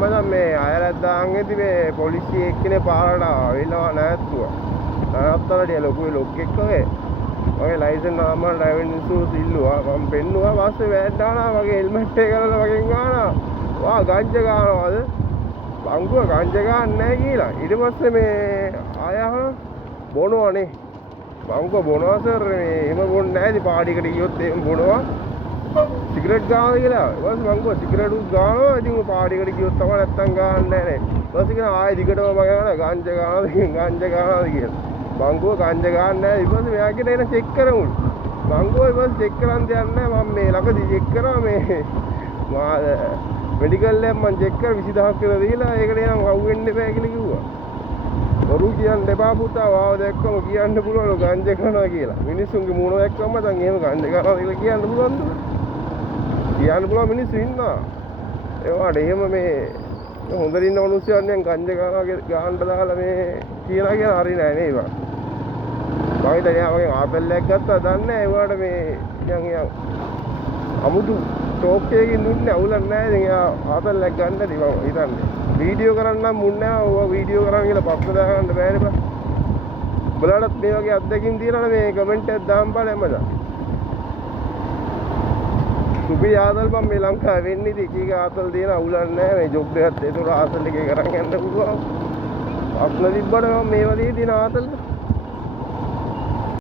අම්මලා මේ අයරද්දාන් ඉදි මේ පොලිසිය එක්කනේ පාරට ආවිලා නැත්තුවා. නැත්තලට ලොකු ලොක්ෙක් වගේ. මගේ ලයිසන් නාමල් ඩ්‍රයිවිං ඉන්ෂුරන්ස් ඉල්ලුවා. මම පෙන්නුවා වාස්සේ වැට්ටානා වගේ හෙල්මට් එක කරලා වගේ ගානවා. වා ගංජ ගන්නවද? බංගුව ගංජ ගන්න නැහැ කියලා. ඊට පස්සේ මේ ආයහන බොනවනේ. බංගුව බොනවා සර් මේ එහෙම බොන්නේ නැහැ. ඉතින් පාඩියකට ගියොත් එහෙම බොනවා. සිගරට් ගානද කියලා. ඊට පස්සේ බංගුව සිගරට් උත් ගානවා. ඉතින් පාඩියකට ගියොත් තමයි නැත්තම් ගන්න නැහැ නේ. ඊට පස්සේ කියන ආයෙ දිගටම මම ගානවා ගංජ ගන්නද කියලා. බංගුව ගංජ ගන්න නැහැ. ඊට පස්සේ මෙයා කියන එන චෙක් කරමු. බංගුව ඊට පස්සේ චෙක් කරන් දෙයක් නැහැ. මම මේ ළඟදී චෙක් කරා මේ මා මෙඩිකල් එකෙන් මම චෙක් කරා 20000ක් කියලා දීලා ඒකට එනම් හවු වෙන්න එපා කියලා කිව්වා. බොරු කියන්න එපා පුතා. වාව දැක්කම කියන්න පුළුවන් ගංජ කරනවා කියලා. මිනිස්සුන්ගේ මූණ දැක්කම දැන් එහෙම ගංජ කරනවා කියලා කියන්න පුළුවන්ද? කියන්න පුළුවන් මිනිස්සු ඉන්නවා. ඒවාට එහෙම මේ හොඳට ඉන්න මිනිස්සුන් දැන් ගංජ කරනවා ගහන්න දාලා මේ කියලා කියන හරි නෑ නේද? මම හිතන්නේ ආවගේ ආපල්ලයක් ගත්තා දන්නේ ඒවට මේ නිකන් අමුතු ටෝක් එකකින් දුන්නේ අවුලක් නැහැ. ඉතින් එයා ආපල්ලයක් ගන්න ඇති මම හිතන්නේ. වීඩියෝ කරන්න නම් මුන්නේ නැහැ. ඕවා වීඩියෝ කරන්න කියලා පස්ස දා ගන්න බෑනේ බා. බලන්නත් මේ වගේ අත්දැකීම් තියෙනවා මේ කමෙන්ට් එකක් දාන්න බලන්න මචං. සුපි ආතල් මම මේ ලංකාවේ වෙන්නේ ඉතින් කීක ආතල් දෙන අවුලක් නැහැ. මේ ජොබ් එකත් ඒතර ආතල් එකේ කරන් යන්න පුළුවන්. අප්න තිබ්බට මම මේවා දී දින ආතල්